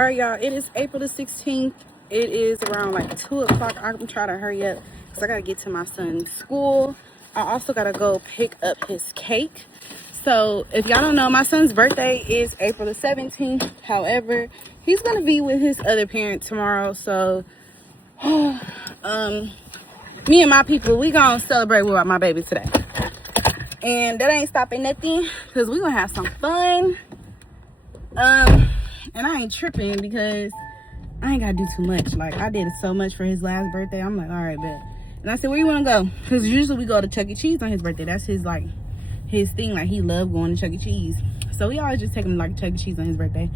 All right, y'all, it is April the 16th. It is around like 2 o'clock. I'm trying to hurry up because I got to get to my son's school. I also got to go pick up his cake. So if y'all don't know, my son's birthday is April the 17th. However, he's going to be with his other parent tomorrow. So me and my people, we going to celebrate with my baby today. And that ain't stopping nothing because we going to have some fun. And I ain't tripping because I ain't gotta do too much. Like, I did so much for his last birthday. I'm like, all right, bet. And I said, where you want to go? Because usually we go to Chuck E. Cheese on his birthday. That's his, like, his thing. Like, he loved going to Chuck E. Cheese. So we always just take him to, like, Chuck E. Cheese on his birthday.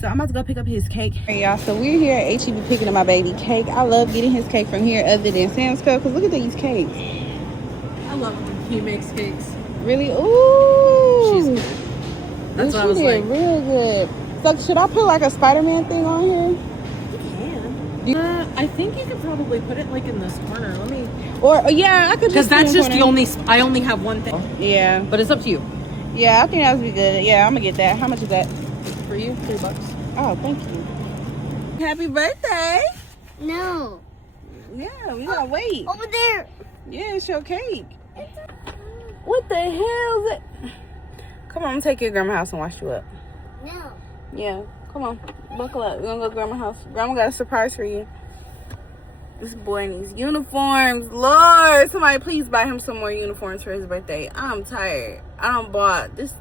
So I'm about to go pick up his cake. Hey, y'all. So we're here at H-E-B picking up my baby cake. I love getting his cake from here other than Sam's Club. Because look at these cakes. I love when he makes cakes. Really? Ooh. She's good. That's what I was like. Real good. So should I put, like, a Spider-Man thing on here? I think you could probably put it like in this corner. Let me. Or yeah, I could just. Because that's just the only. I only have one thing. Yeah. But it's up to you. Yeah, I think that would be good. Yeah, I'm gonna get that. How much is that? For you, $3. Oh, thank you. Happy birthday. No. Yeah, we gotta wait. Over there. Yeah, it's your cake. What the hell is it? Come on, I'm gonna take you to grandma's house and wash you up. No. Yeah, come on. Buckle up. We're gonna go to grandma's house. Grandma got a surprise for you. This boy needs uniforms. Lord, somebody please buy him some more uniforms for his birthday. I'm tired. I done bought this.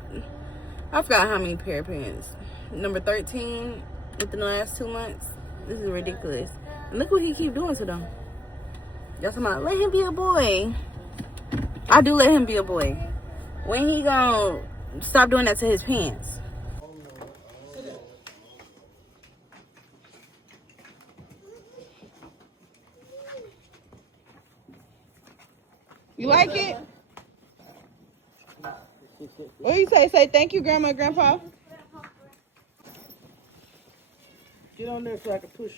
I forgot how many pair of pants. Number 13 within the last 2 months. This is ridiculous. And look what he keep doing to them. Y'all talking about, let him be a boy. I do let him be a boy. When he gonna stop doing that to his pants? You like it? What do you say? Say thank you, Grandma and Grandpa. Get on there so I can push.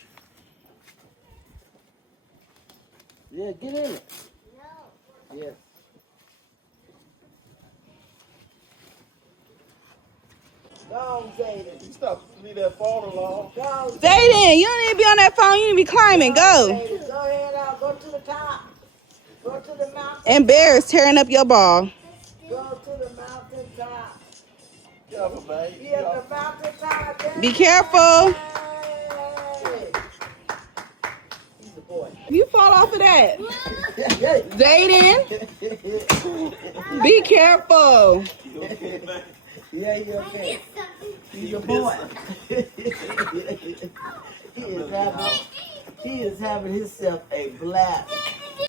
Yeah, get in it. No. Yeah. Go on, Zaiden. You stop leave that phone alone. Go on, Zaiden, you don't need to be on that phone. You need to be climbing. Go. Zaiden. Go ahead out. Go to the top. Go to the mountain. And Bear is tearing up your ball. Go to the mountain top. Careful, baby. Yeah, the mountain top. Be careful. Hey. He's a boy. You fall off of that. Zaiden, be careful. Yeah, you're okay. He's a boy. He is having himself a blast.